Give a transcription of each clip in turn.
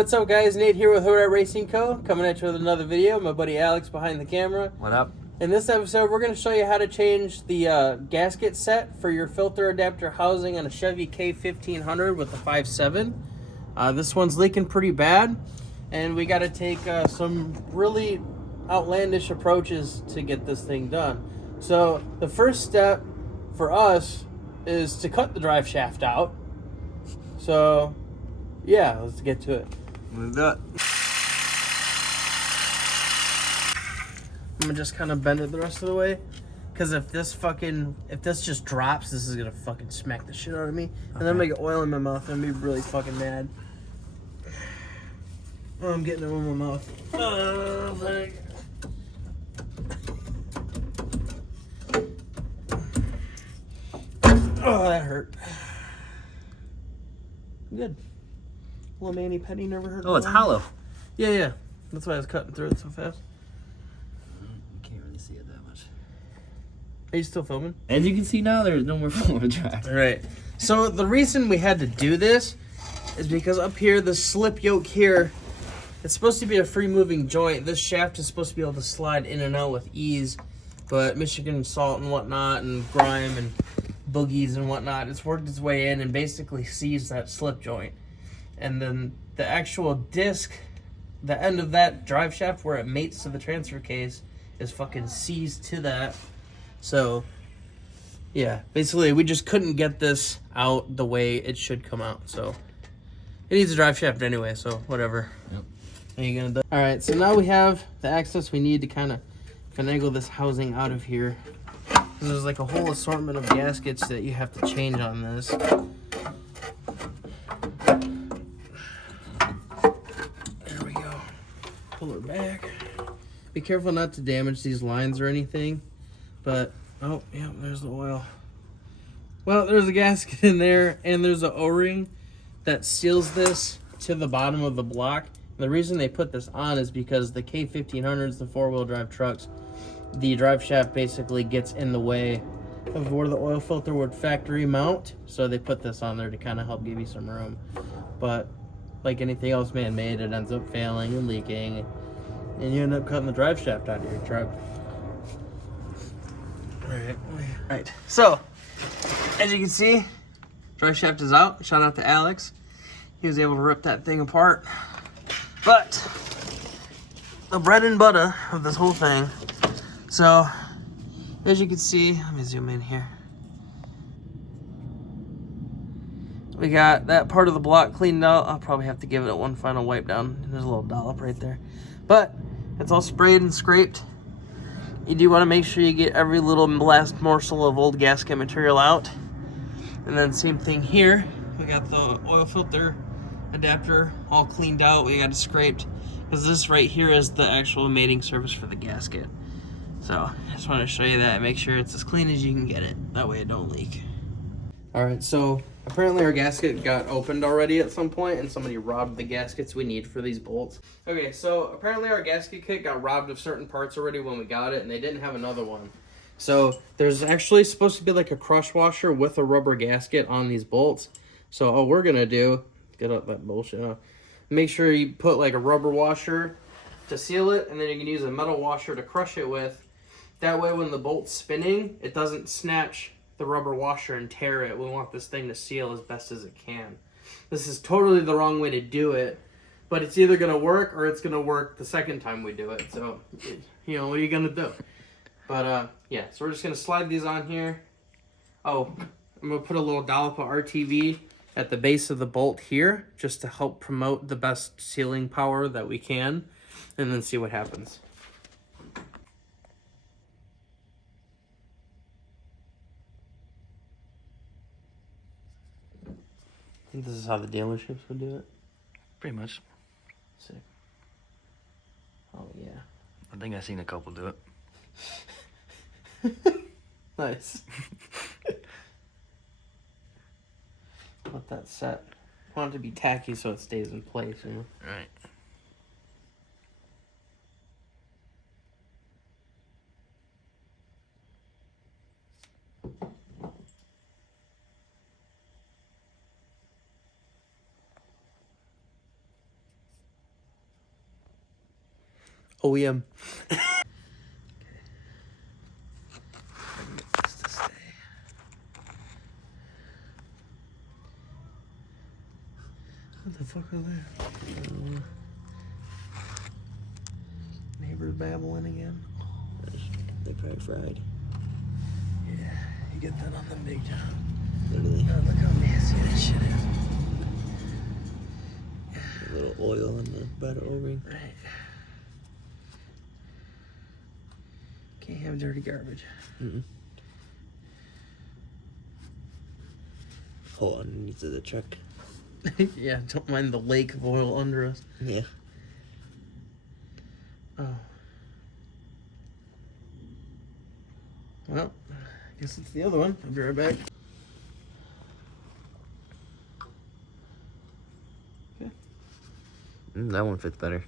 what's up guys? Nate here with Hood Racing Co. Coming at you with another video. My buddy Alex behind the camera. What up? In this episode, we're going to show you how to change the gasket set for your filter adapter housing on a Chevy K1500 with the 5.7. This one's leaking pretty bad, and we got to take some really outlandish approaches to get this thing done. So the first step for us is to cut the drive shaft out. So yeah, let's get to it. Let's do it. I'm gonna just kind of bend it the rest of the way, because if this just drops, this is gonna fucking smack the shit out of me, and then I'm gonna get oil in my mouth and I'm gonna be really fucking mad. Oh, I'm getting it in my mouth. Oh, thank Oh, that hurt. Good. Little Manny Petty never hurt. Oh, it's hollow. Yeah. That's why I was cutting through it so fast. Can't really see it that much. Are you still filming? As you can see now, there's no more foam track. Right. So the reason we had to do this is because up here, the slip yoke here, it's supposed to be a free moving joint. This shaft is supposed to be able to slide in and out with ease, but Michigan salt and whatnot and grime and boogies and whatnot, it's worked its way in and basically seized that slip joint. And then the actual disc, the end of that drive shaft where it mates to the transfer case, is fucking seized to that. So yeah, basically we just couldn't get this out the way it should come out. So it needs a drive shaft anyway, so whatever. Yep. Are you gonna do? All right, so now we have the access we need to kind of finagle this housing out of here. There's like a whole assortment of gaskets that you have to change on this. There we go. Pull her back. Be careful not to damage these lines or anything. But, oh, yeah, there's the oil. Well, there's a gasket in there, and there's an O-ring that seals this to the bottom of the block. The reason they put this on is because the K1500s, the four-wheel drive trucks, the drive shaft basically gets in the way of where the oil filter would factory mount. So they put this on there to kind of help give you some room. But like anything else man-made, it ends up failing and leaking, and you end up cutting the drive shaft out of your truck. Alright, so as you can see, drive shaft is out. Shout out to Alex. He was able to rip that thing apart. But the bread and butter of this whole thing, so as you can see, let me zoom in here. We got that part of the block cleaned out. I'll probably have to give it one final wipe down. There's a little dollop right there. But it's all sprayed and scraped. You do want to make sure you get every little last morsel of old gasket material out. And then same thing here. We got the oil filter adapter all cleaned out. We got it scraped, because this right here is the actual mating surface for the gasket. So I just want to show you that. Make sure it's as clean as you can get it. That way it don't leak. All right, so apparently our gasket got opened already at some point, and somebody robbed the gaskets we need for these bolts. Okay, so apparently our gasket kit got robbed of certain parts already when we got it, and they didn't have another one. So there's actually supposed to be like a crush washer with a rubber gasket on these bolts. So all we're gonna do, get up that bullshit out. Make sure you put like a rubber washer to seal it, and then you can use a metal washer to crush it with. That way when the bolt's spinning, it doesn't snatch the rubber washer and tear it. We want this thing to seal as best as it can. This is totally the wrong way to do it, but it's either going to work or it's going to work the second time we do it. So, you know, what are you going to do? But, yeah, so we're just going to slide these on here. Oh, I'm going to put a little dollop of RTV at the base of the bolt here, just to help promote the best sealing power that we can, and then see what happens. I think this is how the dealerships would do it. Pretty much. Sick. Oh, yeah. I think I've seen a couple do it. Nice. Let that set. I want it to be tacky so it stays in place, you know? Right. OEM. What the fuck is that? Neighbors babbling again. They probably fried. Yeah, you get that on the big job. Literally. Oh, look how nasty this shit is. A little oil on the butter O-ring. Right. Can't have dirty garbage. Mm-mm. Oh, underneath of the truck. Yeah, don't mind the lake of oil under us. Yeah. Oh. Well, I guess it's the other one. I'll be right back. Okay. That one fits better.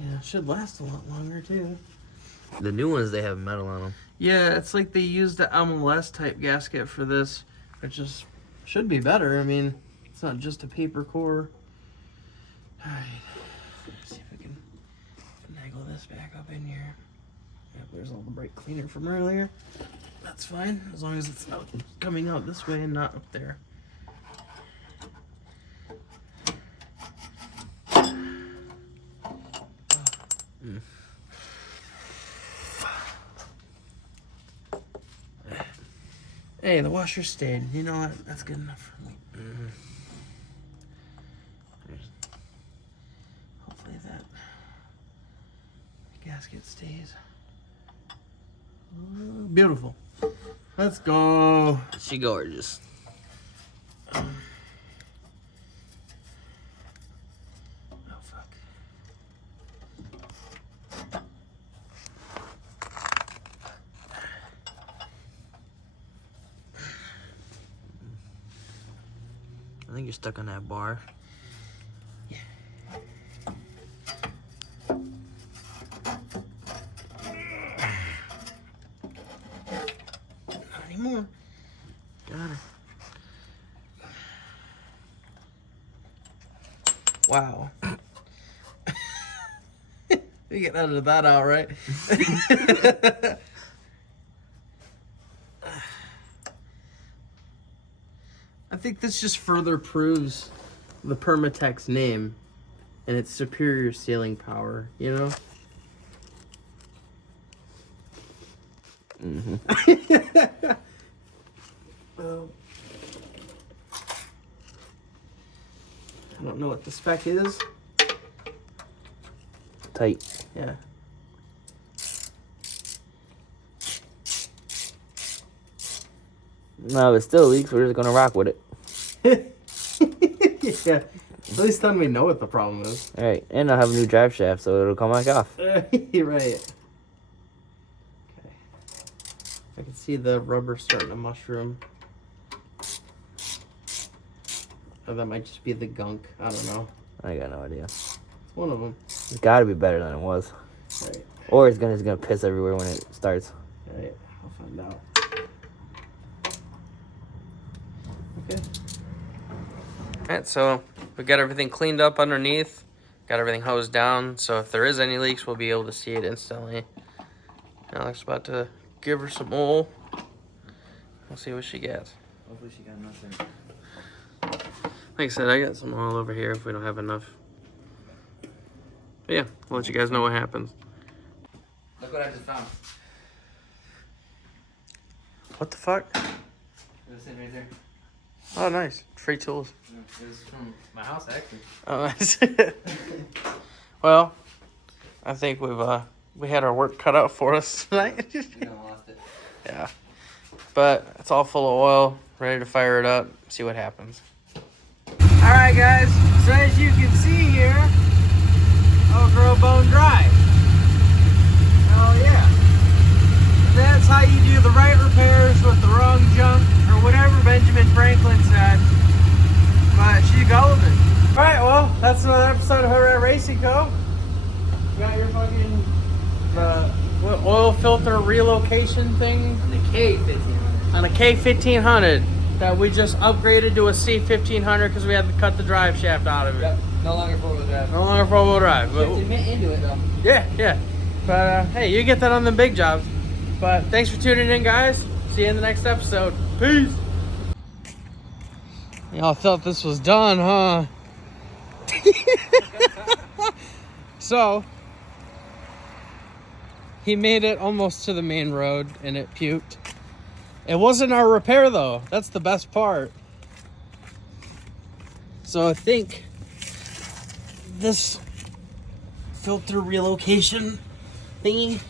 Yeah, it should last a lot longer too. The new ones, they have metal on them. Yeah, it's like they used the MLS type gasket for this, which just should be better. I mean, it's not just a paper core. All right, let's see if we can finagle this back up in here. Yep, there's all the brake cleaner from earlier. That's fine, as long as it's out, coming out this way and not up there. Mm. Hey, the washer stayed. You know what? That's good enough for me. Mm-hmm. Hopefully that gasket stays. Beautiful. Let's go. She gorgeous. Oh, fuck. I think you're stuck on that bar. Yeah. Not anymore. Got it. Wow. You get out of that out, right? I think this just further proves the Permatex name and its superior sealing power, you know? Mm-hmm. I don't know what the spec is. Tight. Yeah. No, if it still leaks, we're just gonna rock with it. Yeah. At least then we know what the problem is. Alright, and I'll have a new drive shaft, so it'll come back off. You're right. Okay. I can see the rubber starting to mushroom. Or that might just be the gunk. I don't know. I got no idea. It's one of them. It's gotta be better than it was. Right. Or it's gonna piss everywhere when it starts. Right. I'll find out. Okay. Alright, so we got everything cleaned up underneath. Got everything hosed down. So if there is any leaks, we'll be able to see it instantly. Alex about to give her some oil. We'll see what she gets. Hopefully she got nothing. Like I said, I got some oil over here if we don't have enough. But yeah, I'll let you guys know what happens. Look what I just found. What the fuck? It was sitting right there. Oh, nice. Free tools. It was from my house, actually. Oh, nice. Well, I think we had our work cut out for us tonight. You done lost it. Yeah. But it's all full of oil, ready to fire it up, see what happens. Alright guys, so as you can see here, Overall Bone Dry. Hell yeah. That's how you do the right repairs with the wrong junk, or whatever Benjamin Franklin said. But she's golden. Alright, well, that's another episode of Hood Rat Racing Co. You got your fucking oil filter relocation thing On the K1500. on a K1500 that we just upgraded to a C1500 because we had to cut the drive shaft out of it. Yep. No longer four-wheel drive. No longer four-wheel drive. But, 15 minutes into it though. yeah. But hey, you get that on the big jobs. But thanks for tuning in, guys. See you in the next episode. Peace. Y'all thought this was done, huh? So, he made it almost to the main road and it puked. It wasn't our repair though. That's the best part. So I think this filter relocation thingy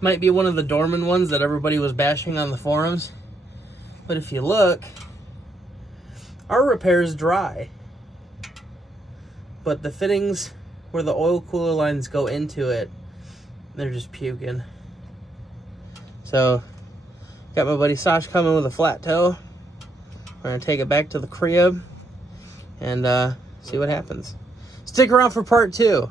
might be one of the Dorman ones that everybody was bashing on the forums. But if you look, our repair is dry. But the fittings where the oil cooler lines go into it, they're just puking. So, got my buddy Sash coming with a flat toe. We're gonna take it back to the crib and see what happens. Stick around for part 2.